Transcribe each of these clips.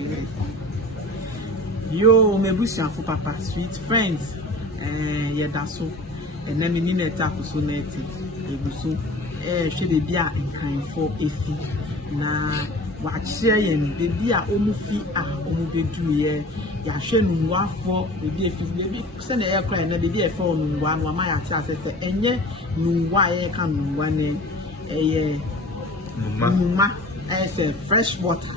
Okay. Yo, me bush for papa, sweet friends. Yeah, that's so. And then we need a tap so netty. Ebusu. She be a kind for efi. Na watch and baby a omufi a omubedu ye. Ya she nwa for baby efi baby. Send a cry and baby a phone one wa my atas say enye nwa ye kan nwa ne. Mama. I say fresh water.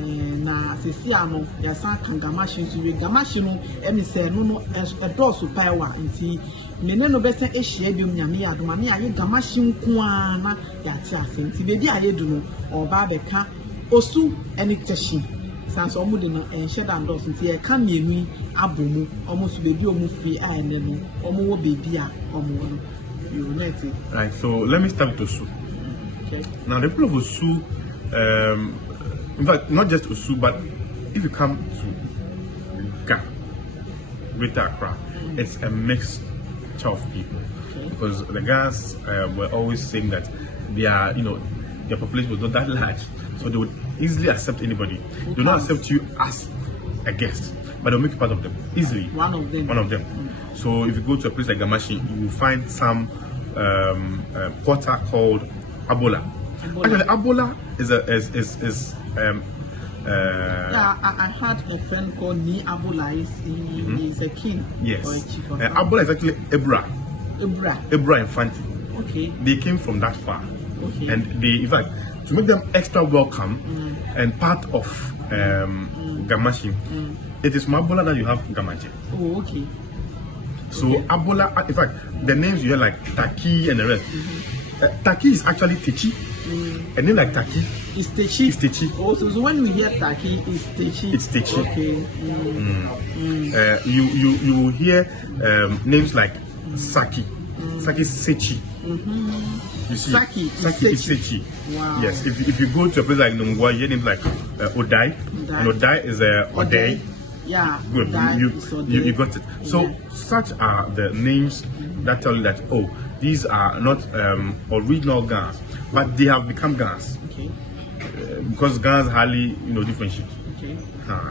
Na sisi ano ya san kan gamashin so we gamashin no emi se no no edoso paiwa nti mene no be se ehia biom nyame ya doma me aye gamashin ko ana ya ti ase nti be di aye du no oba be ka osu eni teshi san so mu de no enhye dan dos nti e ka mienu abomu omo so be bi omu fi aye ne no omo wo bebi a omo no you net. Right, so let me start with Osu. Okay. Now the people of Osu, in fact, not just Osu, but if you come to Ga, Greater Accra, it's a mixture of people. Okay. Because the guys were always saying that their population was not that large, so they would easily accept anybody. They will not accept you as a guest, but they'll make you part of them easily. One of them. So if you go to a place like Gamashi, you will find some quarter called Abola. Actually, Abola is yeah, I had a friend called Ni Abola. He's a king. Yes. Or a chief. Abola is actually Ebra Infanti. Okay. They came from that far. Okay. And they, in fact, to make them extra welcome and part of Gamashi, it is from Abola that you have Gamache. Oh, okay. So Abola, in fact, the names you hear like Taki and the rest. Taki is actually Techi, and then like Taki is Techi. It's Techi. Oh, so when we hear Taki, it's Techi. It's Techi. Okay. You will hear names like Saki. Saki is Sechi. You see, Saki is Sechi. Wow. Yes. If you go to a place like Nungwa, you hear names like Odai. And Odai is Odai. Yeah. Good. You got it. So such are the names that tell you that these are not original Gans, but they have become Gans. Okay. Because Gans hardly differentiate. Okay.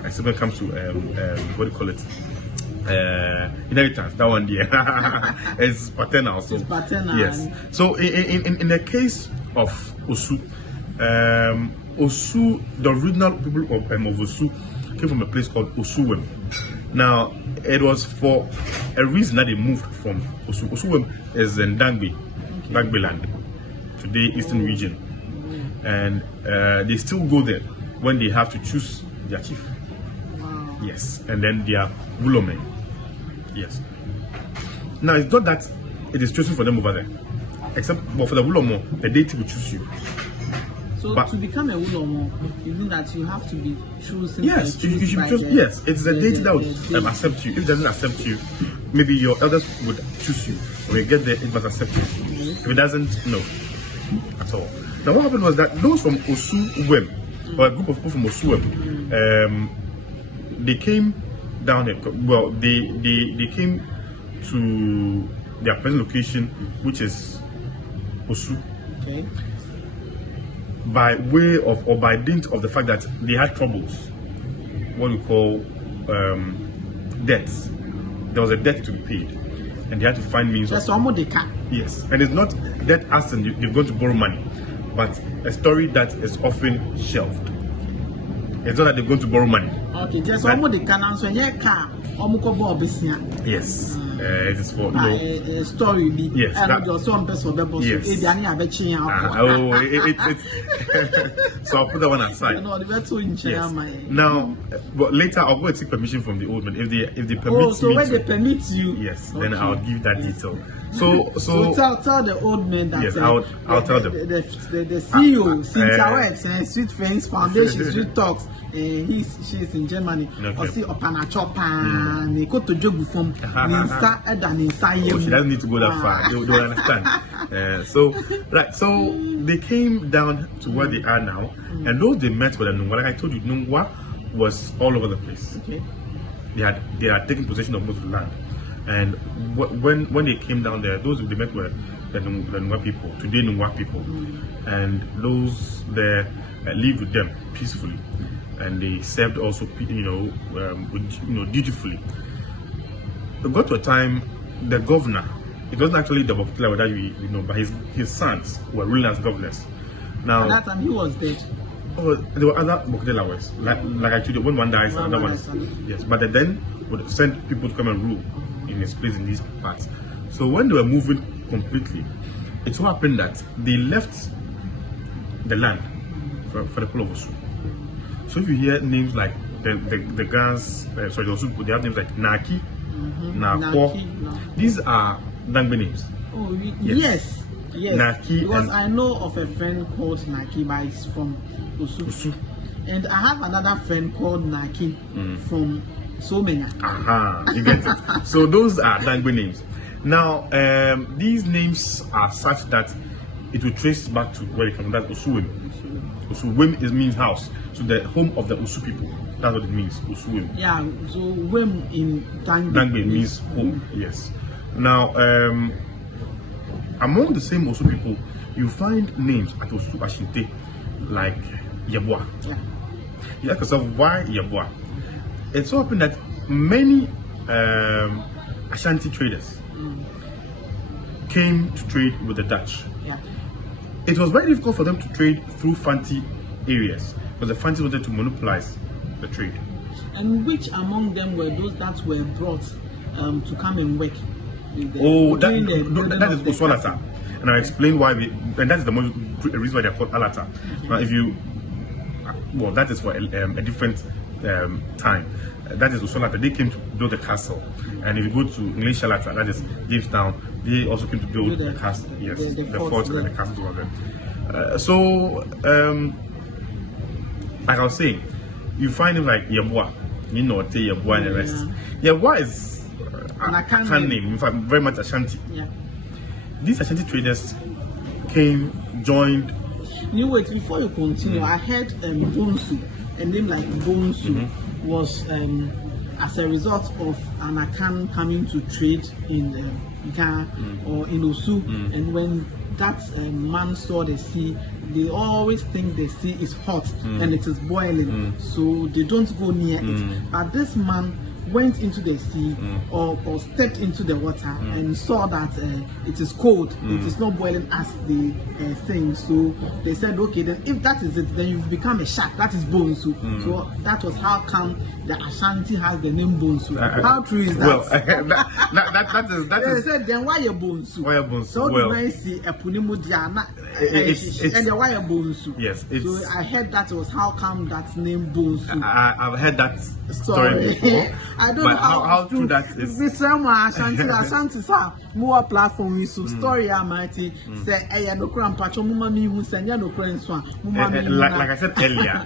Except when it comes to what do you call it? Inheritance. That one there. It's paternal. So, it's paternal. Yes. So in the case of Osu, the original people of Osu came from a place called Osuwem. Now, it was for a reason that they moved from Osu. Osuwem is in Dangbe land, today Eastern region. And they still go there when they have to choose their chief. Wow. Yes, and then their Bulome. Yes. Now, it's not that it is chosen for them over there, except for the Bulomo, the deity will choose you. So to become a Ulomo, you mean that you have to be chosen? Yes, you should choose. Yes, it's a deity that will accept you. If it doesn't accept you, maybe your elders would choose you. When you get there, it must accept you. If it doesn't, no, at all. Now, what happened was that those from Osuwem, or a group of people from Osuwem, they came down here. Well, they came to their present location, which is Osu. Okay. By way of, or by dint of the fact that they had troubles, what we call debts. There was a debt to be paid, and they had to find means. That's almost the car. Yes, and it's not debt as in they're going to borrow money, but a story that is often shelved. It's not that they're going to borrow money. Okay, just almost the car. So yeah, car. Yes, it is for story. Yes, so I'll put that one aside. Yes. Now, but later I'll go and seek permission from the old man if they permit so me. When they permit you, yes, then I'll give that detail. So tell the old man that. Yes, I'll tell them. The CEO, Sintawex and Sweet Friends Foundation, Sweet Talks. She's in Germany. Okay. Or see Opana Chopan, they go to Jogu from Ninsa Edan Ninsa. She doesn't need to go that far. They understand. So they came down to where they are now, and those they met with Nungwa, like I told you, Nungwa was all over the place. Okay. They had taken possession of most of the land, and when they came down there, those they met were the Nungwa people, today Nungwa people, and those there lived with them peacefully, and they served also, dutifully. It got to a time, the governor, it wasn't actually the Bokutela that we know, but his sons were ruling as governors. Now, at that time, he was dead. Oh, there were other Bokutelawes, like actually when one dies, another one. Yes, but they then would send people to come and rule in his place in these parts. So when they were moving completely, it so happened that they left the land for the people of Osu. So if you hear names like the guns, Osu, they have names like Naki, Nako. These are Dangbe names. Oh, yes. Naki, because I know of a friend called Naki, but it's from Osu. And I have another friend called Naki from Somenya. Aha, you get it. So those are Dangbe names. Now, these names are such that it will trace back to where it comes from. That's Osuwim. Osuwim means house. So the home of the Osu people. That's what it means, Osuwim. Yeah, so Wim in Dangbe. Dangbe means home, yes. Now, among the same Osu people, you find names at Osu Ashinte, like Yabwa. Yeah. You ask yourself, why Yabwa? It so happened that many Ashanti traders came to trade with the Dutch. Yeah. It was very difficult for them to trade through Fanti areas because the Fanti wanted to monopolize the trade. And which among them were those that were brought to come and work? That is Oswalata. And I'll explain why, and that's the most reason why they're called Alata. Now, that is for a different time. That is Oswalata. They came to build the castle. And if you go to English Alata, that is Jamestown, they also came to build the castle. Yes, the fort and the castle of them. Like I was saying, you find him like Yabwa, Yabwa and the rest. Yabwa is a Akan name, in fact, very much Ashanti. Yeah. These Ashanti traders came, joined. Wait, before you continue, I heard Bonsu, a name like Bonsu, was as a result of an Akan coming to trade in Ghana or in Osu, and when that man saw the sea, they always think the sea is hot and it is boiling, so they don't go near it. But this man went into the sea or stepped into the water and saw that it is cold, it is not boiling as they think. So they said, okay, then if that is it, then you've become a shark. That is Bonsu. So that was how come the Ashanti has the name Bonsu. How true is that? Well, that is. They said, then why you Bonsu? Why you Bonsu? So well, I see a Punimu Diana and then why you Bonsu? Yes. So I heard that was how come that name Bonsu. I've heard that story before. I don't but know how true that is. This Ashanti sa more platform so story amati say no kran pacho mama mi hu senya no kran so like I said earlier,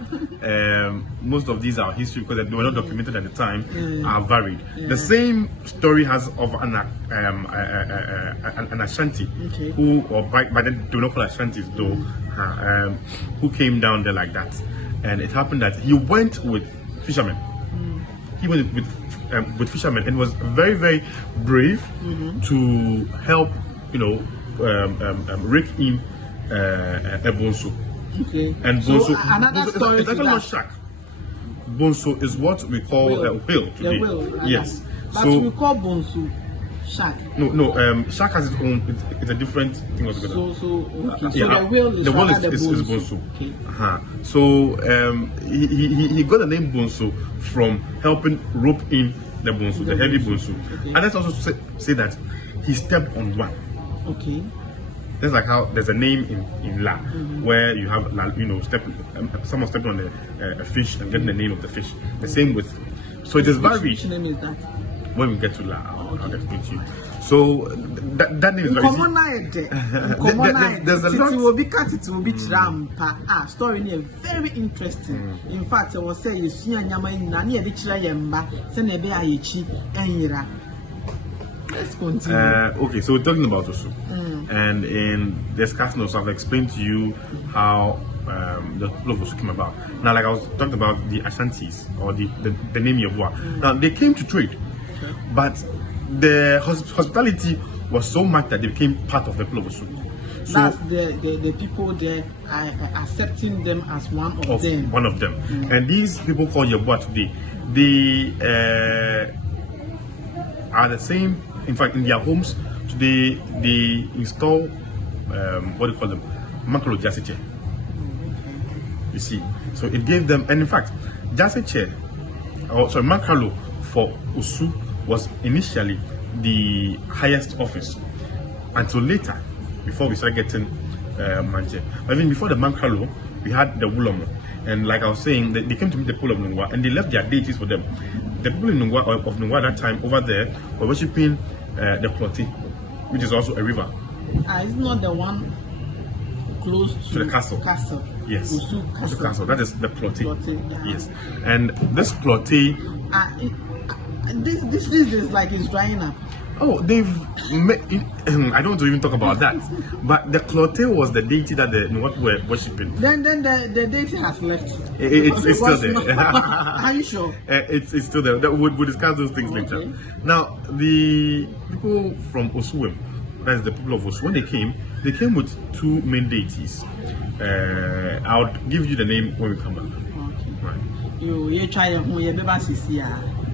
most of these are history because they were not documented at the time, are varied. The same story has of an Ashanti who, or by then do not call Ashantis though, who came down there like that, and it happened that he went with fishermen. He went with fishermen and was very, very brave to help, rake in a Bonsu. Okay. And Bonsu, so another story it's actually not shark. Bonsu is what we call a whale today. The whale, yes. But so we call Bonsu shark. No. Shark has its own. It's a different thing altogether. So the whale is Bonsu. Okay. So he got the name Bonsu from helping rope in the Bonsu, the heavy Bonsu. Okay. And let's also say that he stepped on one. Okay. That's like how there's a name in La where you have someone stepped on a fish and getting the name of the fish. The same with. So it is varied. Which name is that? When we get to La, I'll explain to you. So that name is very easy. There's a lot. Story here very interesting. In fact, I was saying let's continue. Okay, so we're talking about Osu. And in discussing Osu, I've explained to you how the people of Osu came about. Now, like I was talking about the Ashantis or the name Yabwa. Now, they came to trade, but the hospitality was so much that they became part of the people of Osu. So that's the people there are accepting them as one of them. One of them. And these people called Yeboah today, they are the same. In fact, in their homes today, they install what do you call them? Makalo Jasiche. You see, so it gave them, and in fact, Jasiche, Makalo for Osu was initially the highest office until later, before we started getting Manje. But even before the Makalo, we had the Wulomo. And like I was saying, they came to meet the people of Nungwa and they left their deities for them. The people in Nungwa, of Nungwa at that time over there were worshipping the Kloti, which is also a river. It's not the one close to the castle. Yes. Osu Castle. That is the Kloti. Yeah. Yes. And this Kloti. This is like it's drying up. Oh, they've. I don't want to even talk about that. But the Klote was the deity that the Nungwa were worshipping. Then the deity has left. It's still there. Are you sure? It's still there. We'll discuss those things later. Now, the people from Osuwem, that is the people of Osu, when they came with two main deities. I'll give you the name when we come back. Okay. Right. You try your